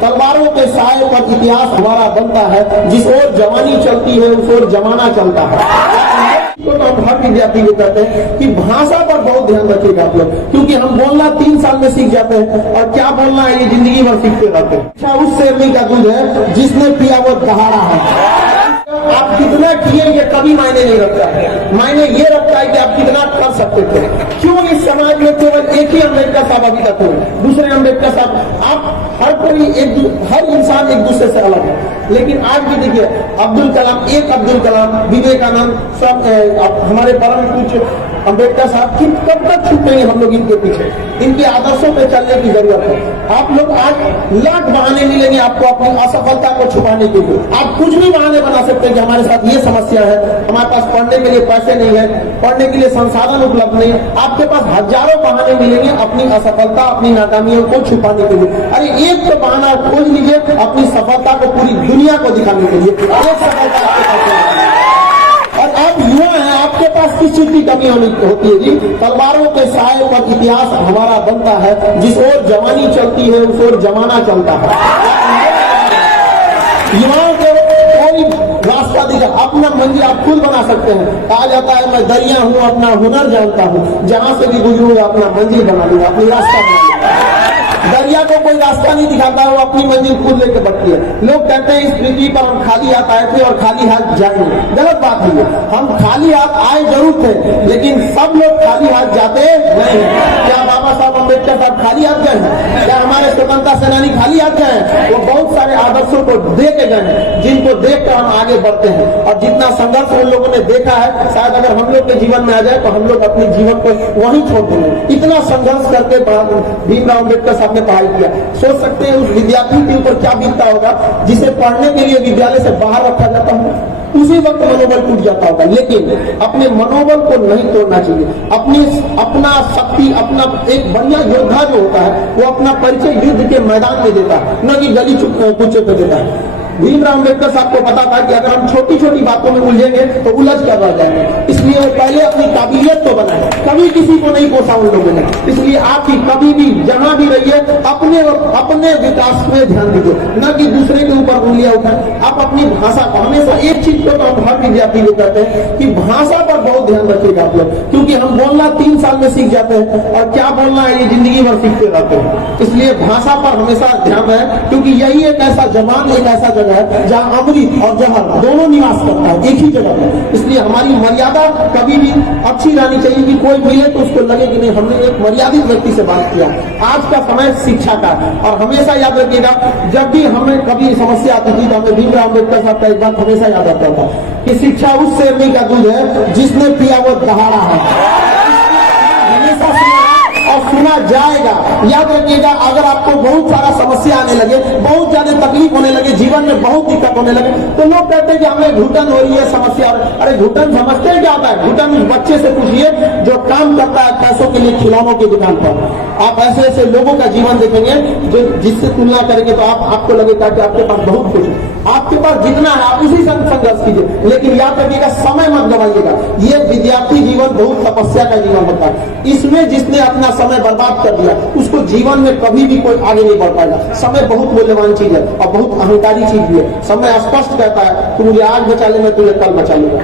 तलवारों के साए पर इतिहास हमारा बनता है, जिस ओर जवानी चलती है उस ओर जमाना चलता है। तो हम हर विद्यार्थी को कहते हैं कि भाषा पर बहुत ध्यान रखिएगा आप लोग, क्योंकि हम बोलना 3 साल में सीख जाते हैं और क्या बोलना है ये जिंदगी भर सीखते रहते हैं। अच्छा, उस शेरनी का दूध है जिसने पिया वो दहाड़ा है। आप कितना किए ये कभी मायने नहीं रखता है, मायने ये रखता है कि आप कितना कर सकते थे। क्यों इस समाज में केवल एक ही अम्बेडकर साहब अभी तक हुए, दूसरे अम्बेडकर साहब, आप हर इंसान एक दूसरे से अलग है। लेकिन आज भी देखिए अब्दुल कलाम, एक अब्दुल कलाम, विवेकानंद, सब हमारे परम पूज्य अम्बेडकर साहब की कब तक छूटेंगे हम लोग इनके पीछे। इनके आदर्शों पे चलने की जरूरत है। आप लोग आज लाख बहाने मिलेंगे आपको अपनी असफलता को छुपाने के लिए। आप कुछ भी बहाने बना सकते हैं कि हमारे साथ ये समस्या है, हमारे पास पढ़ने के लिए पैसे नहीं है, पढ़ने के लिए संसाधन उपलब्ध नहीं है। आपके पास हजारों बहाने मिलेंगे अपनी असफलता, अपनी नाकामियों को छुपाने के लिए। अरे एक तो बहाना खोज लीजिए अपनी सफलता को पूरी दुनिया को दिखाने के लिए। एक सफलता आपके पास है। और आप युवा हैं, आपके पास किस चीज की कमी होती है जी? तलवारों के साए पर इतिहास हमारा बनता है, जिस ओर जवानी चलती है उस ओर जमाना चलता है। युवाओं को कोई रास्ता दिखा, अपना मंजिल आप खुद बना सकते हैं। कहा जाता है मैं दरिया हूँ, अपना हुनर जानता हूँ, जहां से भी गुजरूंगा अपना मंजिल बना लूंगा, अपनी रास्ता बना लूंगा। दरिया को कोई रास्ता नहीं दिखाता, वो अपनी मंजिल खुद लेके बढ़ती है। लोग कहते हैं इस पृथ्वी पर हम खाली हाथ आए थे और खाली हाथ जाएंगे। गलत बात है। हम खाली हाथ आए जरूर थे, लेकिन सब लोग खाली हाथ जाते नहीं। क्या बाबा साहब अम्बेडकर साहब खाली हाथ गए? क्या हमारे स्वतंत्रता सेनानी खाली हाथ गए? वो बहुत सारे आदर्शों को दे के गए, जिनको देखकर हम आगे बढ़ते हैं। और जितना संघर्ष उन लोगों ने देखा है, शायद अगर हम लोग के जीवन में आ जाए तो हम लोग अपने जीवन को वहीं छोड़ देंगे। इतना संघर्ष करके भीमराव अम्बेडकर साहब ने पढ़ाई किया। सोच सकते हैं उस विद्यार्थी के ऊपर क्या बीतता होगा जिसे पढ़ने के लिए विद्यालय से बाहर रखा जाता है। उसी वक्त मनोबल टूट जाता होगा। लेकिन अपने मनोबल को नहीं तोड़ना चाहिए। अपना शक्ति, अपना एक बढ़िया योद्धा जो होता है वो अपना परिचय युद्ध के मैदान में देता है, न कि गली कुचे पे देता है। भीमराव अम्बेडकर साहब को पता था कि अगर हम छोटी छोटी बातों में उलझेंगे तो उलझ कर रह जाएंगे, इसलिए वो पहले अपनी काबिलियत तो बनाए। कभी किसी को नहीं कोसा उन लोगों ने। इसलिए आप भी कभी भी जहां भी रहिए अपने विकास में ध्यान दीजिए, न कि दूसरे के ऊपर उंगलियां उठाएं। आप अपनी भाषा को हमेशा, एक चीज को तो हम हर विद्यार्थी को कहते हैं कि भाषा पर बहुत ध्यान रखिएगा आप लोग, क्योंकि हम बोलना 3 साल में सीख जाते हैं और क्या बोलना है ये जिंदगी भर सीखते रहते हैं। इसलिए भाषा पर हमेशा ध्यान रहे, क्योंकि यही एक ऐसा जबान, एक ऐसा जगह है जहाँ अमृत और जहर दोनों निवास करता है एक ही जगह में। इसलिए हमारी मर्यादा कभी भी अच्छी रहनी चाहिए कि कोई मिले तो उसको लगे कि नहीं हमने एक मर्यादित व्यक्ति से बात किया। आज का समय शिक्षा का, और हमेशा याद रखिएगा जब भी हमें कभी समस्या आती थी तो हमें भीमराव अम्बेडकर साहब का एक बात हमेशा याद आता था कि शिक्षा उस शेरनी का दूध है जिसने पिया वो दहाड़ा है। हमेशा और सुना जाएगा। याद रखिएगा, अगर आपको बहुत सारा समस्या आने लगे, बहुत ज्यादा तकलीफ होने लगे, जीवन में बहुत दिक्कत होने लगे, तो लोग कहते हैं कि हमें घुटन हो रही है, समस्या। अरे घुटन समझते हैं क्या होता है? घुटन उस बच्चे से पूछिए जो काम करता है पैसों के लिए खिलौनों की दुकान पर। आप ऐसे ऐसे लोगों का जीवन देखेंगे जो जिससे तुलना करेंगे तो आपको लगेगा कि आपके पास बहुत कुछ है। आपके पास जितना है आप उसी संग संघर्ष कीजिए, लेकिन याद रखिएगा समय मत गवाइएगा। ये विद्यार्थी जीवन बहुत तपस्या का जीवन होता है। इसमें जिसने अपना समय बर्बाद कर दिया उसको जीवन में कभी भी कोई आगे नहीं बढ़ पाएगा। समय बहुत मूल्यवान चीज है और बहुत अहंकारी चीज भी है। समय स्पष्ट कहता है कि मुझे आज बचा ले, मैं तुझे कल बचा लूंगा।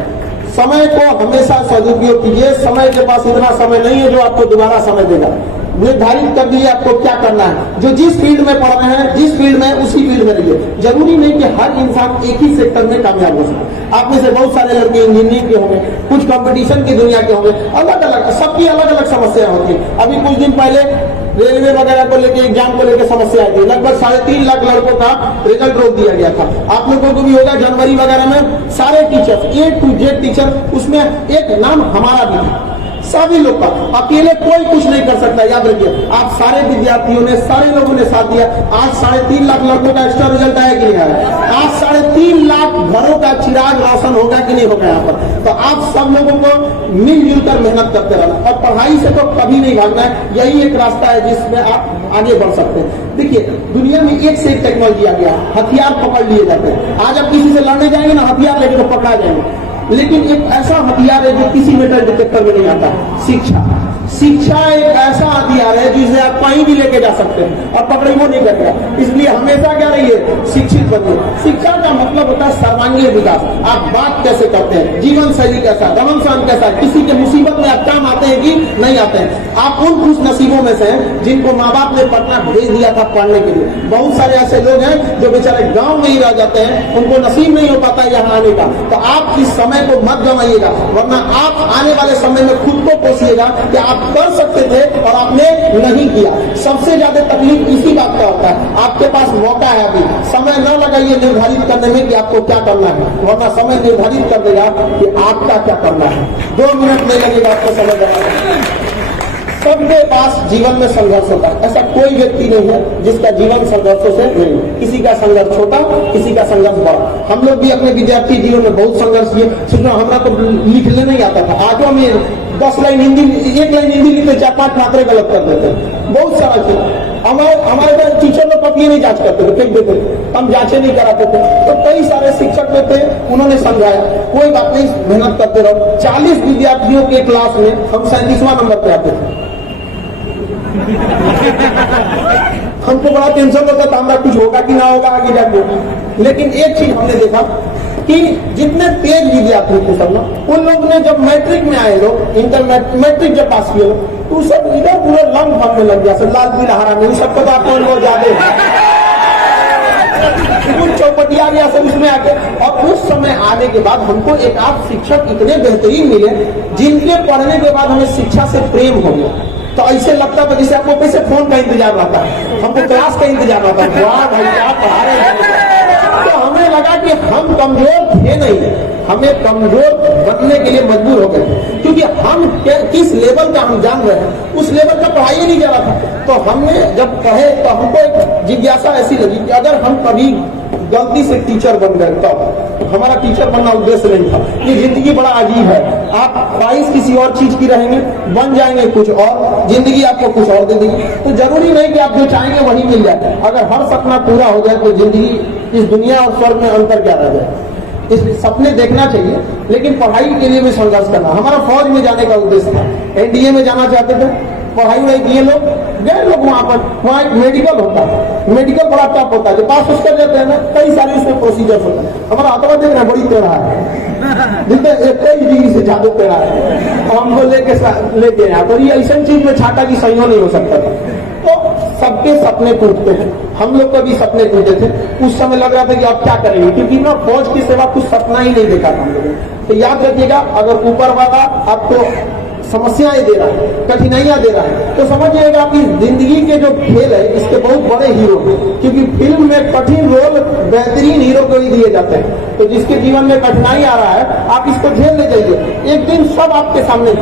समय को हमेशा सदुपयोग कीजिए। समय के पास इतना समय नहीं है जो आपको दोबारा समय देगा। निर्धारित कर दिए आपको क्या करना है। जो जिस फील्ड में पढ़ रहे हैं, जिस फील्ड में उसी फील्ड में रहिए। जरूरी नहीं कि हर इंसान एक ही सेक्टर में कामयाब हो सके। आप में से बहुत सारे लड़के इंजीनियरिंग के होंगे, कुछ कंपटीशन की दुनिया के होंगे, अलग अलग, सबकी अलग अलग समस्या होती है। अभी कुछ दिन पहले रेलवे वगैरह को लेकर, एग्जाम को लेकर समस्या आई थी। लगभग 3.5 लाख लड़कों का रिजल्ट रोक दिया गया था। आप लोगों को भी होगा, जनवरी वगैरह में सारे teacher A to Z teacher, उसमें एक नाम हमारा भी था। सभी लोग का, अकेले कोई कुछ नहीं कर सकता। याद रखिए, आप सारे विद्यार्थियों ने, सारे लोगों ने साथ दिया। आज 3.5 लाख लड़कों का एक्स्ट्रा रिजल्ट आया कि नहीं आया? आज 3.5 लाख घरों का चिराग रोशन होगा कि नहीं होगा यहाँ पर? तो आप सब लोगों को मिलजुल कर मेहनत करते रहना और पढ़ाई से तो कभी नहीं भागना है। यही एक रास्ता है जिसमें आप आगे बढ़ सकते हैं। देखिए, दुनिया में एक से एक टेक्नोलॉजी आ गया, हथियार पकड़ लिए जाते हैं। आज आप किसी से लड़ने जाएंगे ना, हथियार लेके तो पकड़ा जाएंगे, लेकिन एक ऐसा हथियार है जो किसी मेटल डिटेक्टर में नहीं आता, शिक्षा। शिक्षा एक ऐसा हथियार है जिसे आप कहीं भी लेके जा सकते हैं और पकड़े वो नहीं करेगा। इसलिए हमेशा क्या रहिए, शिक्षित बनिए। शिक्षा का मतलब होता है सर्वांगीण विकास। आप बात कैसे करते हैं, जीवन शैली कैसा, रहन सहन कैसा है, किसी के मुसीबत में आप काम आते हैं कि नहीं आते हैं। आप उन खुश नसीबों में से हैं जिनको माँ बाप ने पटना भेज दिया था पढ़ने के लिए। बहुत सारे ऐसे लोग हैं जो बेचारे गाँव में ही रह जाते हैं, उनको नसीब नहीं हो पाता यहाँ आने का। तो आप इस समय को मत गंवाइएगा, वरना आप आने वाले समय में खुद को कोसिएगा कि आप कर सकते थे और आपने नहीं किया। सबसे ज्यादा तकलीफ इसी बात का होता है। आपके पास मौका है, अभी समय न लगाइए निर्धारित करने में कि आपको क्या करना है, वरना समय निर्धारित कर देगा कि आपका क्या करना है। 2 मिनट नहीं लगेगा आपको समझ आना। सबके पास जीवन में संघर्ष होता है, ऐसा कोई व्यक्ति नहीं है जिसका जीवन संघर्षों से नहीं। किसी का संघर्ष छोटा, किसी का संघर्ष बड़ा। हम लोग भी अपने विद्यार्थी जीवन में बहुत संघर्ष किए। सुनो, हमरा तो लिखने नहीं आता था, आजो में 10 लाइन हिंदी, 1 लाइन हिंदी लिखते 4-5 मात्रे गलत कर देते। बहुत सारा चीज हमारे टीचर लोग कभी नहीं जांच करते थे, फेंक देते थे, हम जांचे नहीं कराते थे। तो कई सारे शिक्षक जो थे उन्होंने समझाया, कोई बात नहीं, मेहनत करते रहो। 40 विद्यार्थियों के क्लास में हम 37वां नंबर पे आते थे। हमको बड़ा टेंशन होता था, हमारा कुछ होगा कि ना होगा आगे जाके। लेकिन एक चीज हमने देखा कि जितने तेज विद्यार्थी थे सब लोग, उन लोग ने जब मैट्रिक में आए लोग, मैट्रिक जब पास किए तो सब इधर पूरे लंग भरने लग गया, सब लाल पीला हरा में सबको तो आपको लोग ज्यादा चौपटिया गया सब उसमें आके। और उस समय आने के बाद हमको एक आध शिक्षक इतने बेहतरीन मिले जिनके पढ़ने के बाद हमें शिक्षा से प्रेम हो गया। तो ऐसे लगता था जैसे आपको कैसे फोन का इंतजार रहता है, हमको क्लास का इंतजार रहता है, वाह भाई क्या पढ़ा रहे हैं। तो हमें लगा कि हम कमजोर थे नहीं, हमें कमजोर बनने के लिए मजबूर हो गए, क्योंकि हम किस लेवल का हम जान रहे हैं उस लेवल का पढ़ाई नहीं जा रहा था। तो हमने जब पढ़े तो हमको एक जिज्ञासा ऐसी लगी कि अगर हम कभी गलती से टीचर बन गए तो हमारा टीचर बनना उद्देश्य नहीं था। ये जिंदगी बड़ा अजीब है, आप ख्वाहिश किसी और चीज की रहेंगे, बन जाएंगे कुछ और, जिंदगी आपको कुछ और दे देगी। तो जरूरी नहीं कि आप जो चाहेंगे वही मिल जाए। अगर हर सपना पूरा हो जाए तो जिंदगी, इस दुनिया और स्वर्ग में अंतर क्या रह जाए। इस सपने देखना चाहिए, लेकिन पढ़ाई के लिए भी संघर्ष करना। हमारा फौज में जाने का उद्देश्य था, एनडीए में जाना चाहते थे, पढ़ाई वही किए लोग, गए लोग वहां पर। वहाँ एक मेडिकल होता है, मेडिकल बड़ा टफ होता है, जो पास उसका जाते हैं ना, कई सारे उसमें प्रोसीजर होता है। हमारा आत्मा देख रहे हैं बड़ी टेढ़ा है, जिसमें 21 डिग्री से ज्यादा टेढ़ा है, और हमको लेके यहाँ पर ये ऐसा चीज में छाटा की सही नहीं हो सकता था। तो सबके सपने टूटते हैं, हम लोग को भी सपने टूटे थे। उस समय लग रहा था कि आप क्या करेंगे, क्योंकि ना फौज की सेवा कुछ सपना ही नहीं देखा था हम लोगों ने। तो याद रखिएगा, अगर ऊपर वाला आपको समस्याएं दे रहा है, कठिनाइयां दे रहा है, तो समझिएगा आपकी जिंदगी के जो खेल है इसके बहुत बड़े हीरो हैं। क्योंकि फिल्म में कठिन रोल बेहतरीन हीरो को ही दिए जाते हैं। तो जिसके जीवन में कठिनाई आ रहा है, आप इसको झेल ले जाइए, एक दिन सब आपके सामने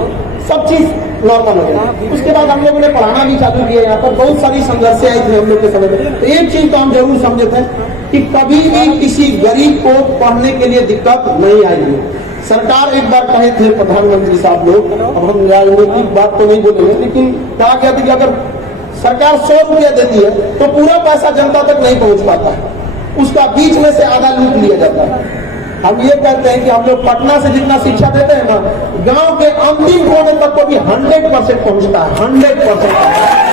सब चीज नॉर्मल हो गया। उसके बाद हम लोगों ने पढ़ाना भी चालू किया। यहाँ पर बहुत सारी संघर्षें आई थी हम लोग के समय में। तो एक चीज तो हम जरूर समझे थे कि कभी भी किसी गरीब को पढ़ने के लिए दिक्कत नहीं आएगी। सरकार एक बार कहे थे प्रधानमंत्री साहब लोग, अब हम राजनीतिक बात तो नहीं बोलेंगे, लेकिन कहा गया था कि अगर सरकार 100 रुपया देती है तो पूरा पैसा जनता तक नहीं पहुंच पाता है, उसका बीच में से आधा लूट लिया जाता है। हम ये कहते हैं कि हम लोग पटना से जितना शिक्षा देते हैं ना, गांव के अंतिम कोने तक को भी 100% पहुंचता है, 100%।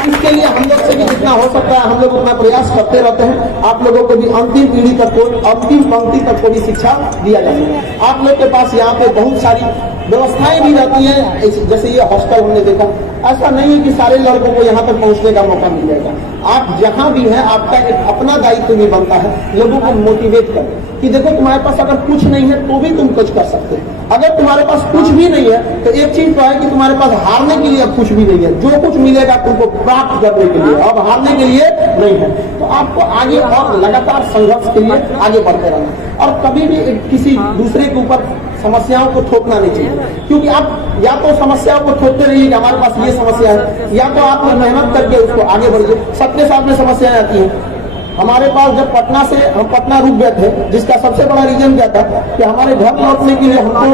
इसके लिए हम लोग से भी जितना हो सकता है हम लोग उतना प्रयास करते रहते हैं। आप लोगों को भी अंतिम पीढ़ी तक को, अंतिम पंक्ति तक को भी शिक्षा दिया जा सके। आप लोग के पास यहाँ पे बहुत सारी व्यवस्थाएं भी रहती हैं, जैसे ये हॉस्टल हमने देखा। ऐसा नहीं है कि सारे लड़कों को यहाँ तक पहुँचने का मौका मिल जाएगा। आप जहाँ भी हैं, आपका एक अपना दायित्व भी बनता है लोगों को मोटिवेट कर कि देखो तुम्हारे पास अगर कुछ नहीं है तो भी तुम कुछ कर सकते हो। अगर तुम्हारे पास कुछ भी नहीं है तो एक चीज तो है कि तुम्हारे पास हारने के लिए कुछ भी नहीं है। जो कुछ मिलेगा तुमको प्राप्त करने के लिए, अब हारने के लिए नहीं है। तो आपको आगे और लगातार संघर्ष के लिए आगे बढ़ते रहना, और कभी भी किसी दूसरे के ऊपर समस्याओं को थोपना नहीं चाहिए। क्योंकि आप या तो समस्याओं को थोपते रहिए कि हमारे पास ये समस्या है, या तो आप मेहनत करके उसको आगे बढ़िए। सबके सामने समस्याएं आती हैं। हमारे पास जब पटना से हम पटना रुक गए थे, जिसका सबसे बड़ा रीजन क्या था कि हमारे घर लौटने के लिए हमको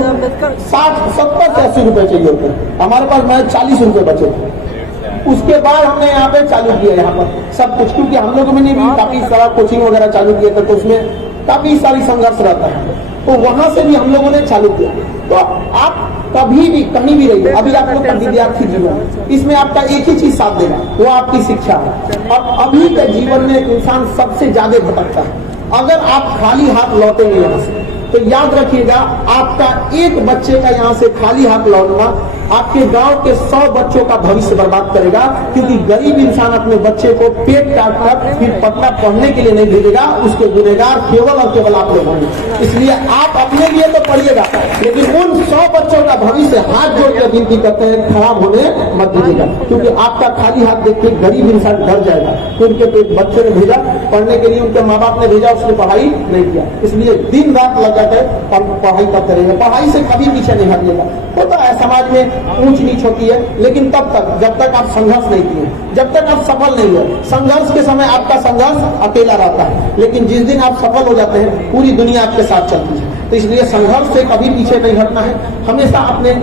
60-70 से 80 रुपए चाहिए होते। हमारे पास मैं 40 रुपए बचे थे। उसके बाद हमने यहाँ पे चालू किया यहाँ पर सब कुछ, क्योंकि हम लोगों ने भी काफी सारा कोचिंग वगैरह चालू किया था, तो उसमें काफी सारी संघर्ष रहता है। तो वहां से भी हम लोगों ने चालू किया। तो आप कभी भी कहीं भी रहिए, अभी आप लोग का विद्यार्थी जीवन, इसमें आपका एक ही चीज साथ देगा, वो आपकी शिक्षा है। और अभी के जीवन में इंसान सबसे ज्यादा भटकता है। अगर आप खाली हाथ लौटेंगे यहाँ से, तो याद रखिएगा, आपका एक बच्चे का यहाँ से खाली हाथ लौटना आपके गांव के 100 बच्चों का भविष्य बर्बाद करेगा। क्योंकि गरीब इंसान अपने बच्चे को पेट काट कर फिर पटना पढ़ने के लिए नहीं भेजेगा, उसके गुनहगार केवल और केवल आप लोग होंगे। इसलिए आप अपने लिए तो पढ़िएगा, लेकिन उन 100 बच्चों का भविष्य हाथ जोड़ कर विनती करते हैं, खराब होने मत दीजिएगा। क्योंकि आपका खाली हाथ देख के गरीब इंसान डर जाएगा कि उनके बच्चे ने भेजा पढ़ने के लिए, उनके माँ बाप ने भेजा, उसने पढ़ाई नहीं किया। इसलिए दिन रात लग जाते पढ़ाई करते रहेंगे, पढ़ाई से कभी पीछे नहीं हटिएगा। होता है समाज में ऊंच नीच होती है, लेकिन तब तक जब तक आप संघर्ष नहीं किए, जब तक आप सफल नहीं हुए। संघर्ष के समय आपका संघर्ष अकेला रहता है, लेकिन जिस दिन आप सफल हो जाते हैं पूरी दुनिया आपके साथ चलती है। तो इसलिए संघर्ष से कभी पीछे नहीं हटना है, हमेशा अपने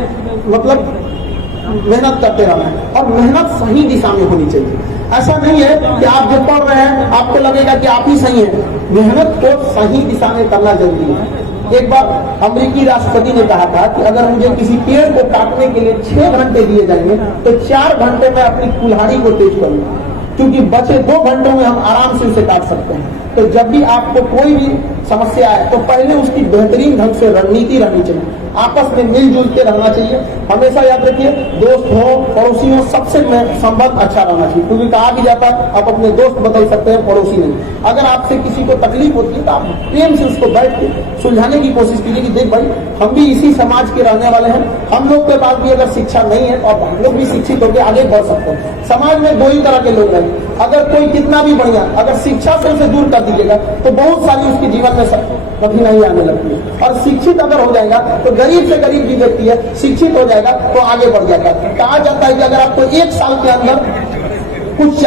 मतलब मेहनत करते रहना है, और मेहनत सही दिशा में होनी चाहिए। ऐसा नहीं है कि आप जो पढ़ रहे हैं आपको लगेगा कि आप ही सही हैं, मेहनत को सही दिशा में करना जरूरी है। एक बार अमेरिकी राष्ट्रपति ने कहा था कि अगर मुझे किसी पेड़ को काटने के लिए 6 घंटे दिए जाएंगे तो 4 घंटे में अपनी कुल्हाड़ी को तेज करूंगा, क्योंकि बचे 2 घंटों में हम आराम से उसे काट सकते हैं। तो जब भी आपको कोई भी समस्या आए तो पहले उसकी बेहतरीन ढंग से रणनीति रहनी चाहिए, आपस में मिलजुल के रहना चाहिए। हमेशा याद रखिए, दोस्त हो पड़ोसी हो, सबसे संबंध अच्छा रहना चाहिए। क्योंकि कहा भी जाता है आप अपने दोस्त बदल सकते हैं, पड़ोसी नहीं। अगर आपसे किसी को तकलीफ होती है तो आप प्रेम से उसको बैठ के सुलझाने की कोशिश कीजिए कि देख भाई, हम भी इसी समाज के रहने वाले हैं, हम लोग के पास भी अगर शिक्षा नहीं है तो हम लोग भी शिक्षित होकर आगे बढ़ सकते हैं। समाज में 2 ही तरह के लोग हैं, अगर कोई कितना भी बढ़िया, अगर शिक्षा से उसे दूर कर दीजिएगा तो बहुत सारी उसके जीवन में कठिनाई आने लगती है। और शिक्षित अगर हो जाएगा तो गरीब से गरीब भी व्यक्ति है, शिक्षित हो जाएगा तो आगे बढ़ जाएगा। कहा जाता है कि अगर आपको 1 साल के अंदर कुछ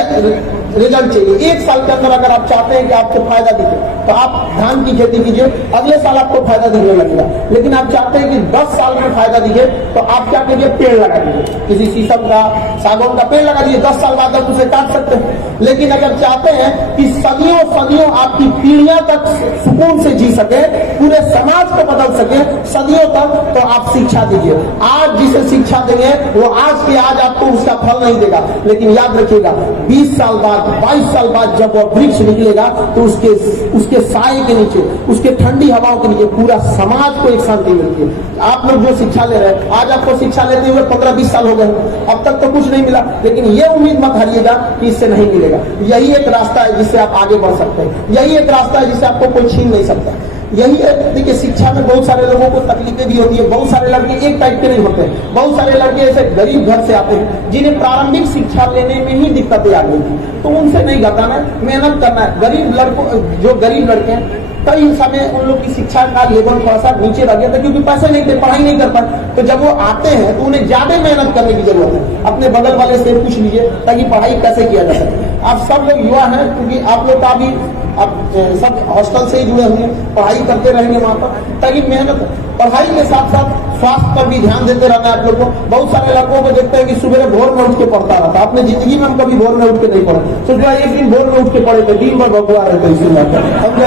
रिजल्ट चाहिए, 1 साल के अंदर अगर आप चाहते हैं कि आपको फायदा दिखे तो आप धान की खेती कीजिए, अगले साल आपको फायदा दिखने लगेगा। लेकिन आप चाहते हैं कि 10 साल में फायदा दिखे तो आप क्या कीजिए, पेड़ लगा दीजिए, किसी शीशम का सागौन का पेड़ लगा दीजिए, 10 साल बाद आप उसे काट सकते हैं। लेकिन अगर चाहते हैं कि सदियों सदियों आपकी पीढ़ियां तक सुकून से जी सके, पूरे समाज को बदल सके सदियों तक, तो आप शिक्षा दीजिए। आज जिसे शिक्षा देंगे वो आज के आज आपको उसका फल नहीं देगा, लेकिन याद रखिएगा 20 साल बाद 22 साल बाद जब वह वृक्ष निकलेगा तो उसके साए के नीचे, उसके ठंडी हवाओं के नीचे पूरा समाज को एक शांति मिलती है। आप लोग जो शिक्षा ले रहे हैं, आज आपको शिक्षा लेते हुए 15-20 साल हो गए, अब तक तो कुछ नहीं मिला, लेकिन ये उम्मीद मत हारिएगा कि इससे नहीं मिलेगा। यही एक रास्ता है जिससे आप आगे बढ़ सकते हैं, यही एक रास्ता है जिससे आपको कोई छीन नहीं सकता। यही है। देखिए, शिक्षा में बहुत सारे लोगों को तकलीफें भी होती है, बहुत सारे लड़के एक टाइप के नहीं होते, बहुत सारे लड़के ऐसे गरीब घर से आते हैं जिन्हें प्रारंभिक शिक्षा लेने में ही दिक्कतें आ गई थी, तो उनसे नहीं घटाना है, मेहनत करना है। गरीब लड़कों, जो गरीब लड़के हैं, कई समय उन लोग की शिक्षा का लेवल थोड़ा सा नीचे रह गया था क्योंकि पैसे नहीं थे, पढ़ाई नहीं कर पाए। तो जब वो आते हैं तो उन्हें ज्यादा मेहनत करने की जरूरत है। अपने बगल वाले से पूछ लीजिए ताकि पढ़ाई कैसे किया जा सके। आप सब लोग युवा हैं, क्योंकि आप लोग का भी आप सब हॉस्टल से ही जुड़े हुए हैं, पढ़ाई करते रहेंगे वहां पर, ताकि मेहनत, पढ़ाई के साथ साथ स्वास्थ्य पर भी ध्यान देते रहना है आप लोग को। बहुत सारे लड़कों को देखते हैं कि सुबह भोर में उठ के पढ़ता रहता, आपने जिंदगी में हम कभी भोर में उठ के नहीं पढ़े, तो जो एक दिन भोर में उठ के पढ़े थे, दिन भर बबुआ रहते हम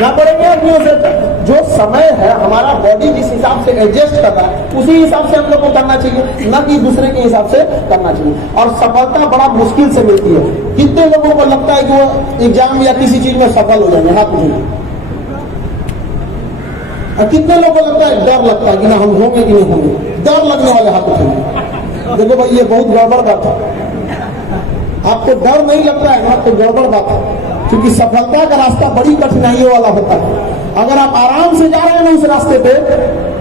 ना पढ़ेंगे अपनियों से। जो समय है हमारा, बॉडी जिस हिसाब से एडजस्ट कर रहा है उसी हिसाब से हम लोग को करना चाहिए, न कि दूसरे के हिसाब से करना चाहिए। और सफलता बड़ा मुश्किल से मिलती है। कितने लोगों को लगता है कि वो एग्जाम या किसी चीज में सफल हो जाएंगे? हाथ उठाइए। और कितने लोगों को लगता है, डर लगता है कि ना हम होंगे कि नहीं होंगे? डर लगने वाले हाथ उठाइए। देखो भाई, ये बहुत गड़बड़ बात है। आपको डर नहीं लगता है ना, तो गड़बड़ बात है, क्योंकि सफलता का रास्ता बड़ी कठिनाइयों वाला होता है। अगर आप आराम से जा रहे हैं ना उस रास्ते पे,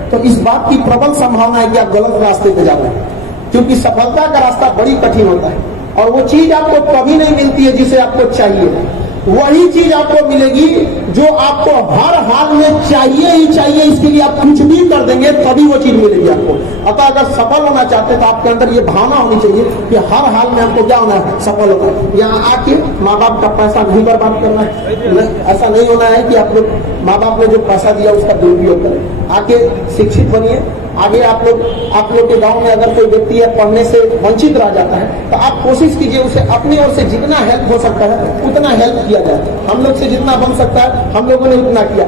तो इस बात की प्रबल संभावना है कि आप गलत रास्ते पे जा रहे हैं, क्योंकि सफलता का रास्ता बड़ी कठिन होता है। और वो चीज आपको कभी नहीं मिलती है जिसे आपको चाहिए, वही चीज आपको मिलेगी जो आपको हर हाल में चाहिए ही चाहिए। इसके लिए आप कुछ भी कर देंगे तभी वो चीज मिलेगी आपको। अतः अगर सफल होना चाहते हैं तो आपके अंदर ये भावना होनी चाहिए कि हर हाल में आपको क्या होना है, सफल होना है। यहाँ आके माँ बाप का पैसा नहीं बर्बाद करना है, ऐसा नहीं होना है कि आप लोग माँ बाप ने जो पैसा दिया उसका दुरुपयोग करें। आके शिक्षित बनिए। आगे आप लोग के गांव में अगर कोई व्यक्ति है पढ़ने से वंचित रह जाता है तो आप कोशिश कीजिए उसे अपनी ओर से जितना हेल्प हो सकता है उतना हेल्प किया जाए। हम लोग से जितना बन सकता है हम लोगों ने उतना किया।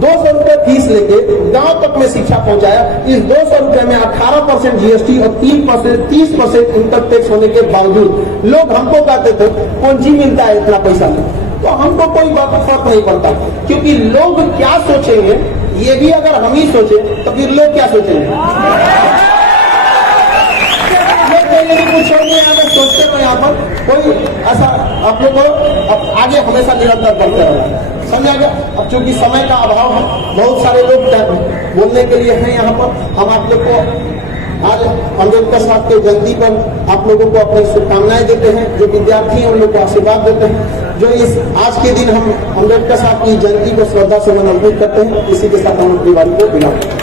200 रुपए फीस लेके गांव तक में शिक्षा पहुंचाया। इस 200 रुपए में 18% जीएसटी और 30% इनकम टैक्स होने के बावजूद लोग हमको कहते थे कौन जी मिलता है इतना पैसा में। तो हमको कोई फर्क नहीं पड़ता, क्योंकि लोग क्या सोचेंगे ये भी अगर हम ही सोचे तो फिर लोग क्या सोचेंगे। कुछ सोचते रहो, यहाँ पर कोई ऐसा आप लोग को आगे हमेशा निरंतर बढ़ते रहो, समझा गया। अब चूंकि समय का अभाव है, बहुत सारे लोग बोलने के लिए हैं यहाँ पर, हम आप लोग को आज अम्बेडकर साहब के जयंती पर आप लोगों को अपनी शुभकामनाएं देते हैं। जो विद्यार्थी हैं उन लोग को आशीर्वाद देते हैं। जो इस आज के दिन हम अम्बेडकर साहब की जयंती को श्रद्धा सुमन अर्पित करते हैं। इसी के साथ हम अपनी वाणी को विराम।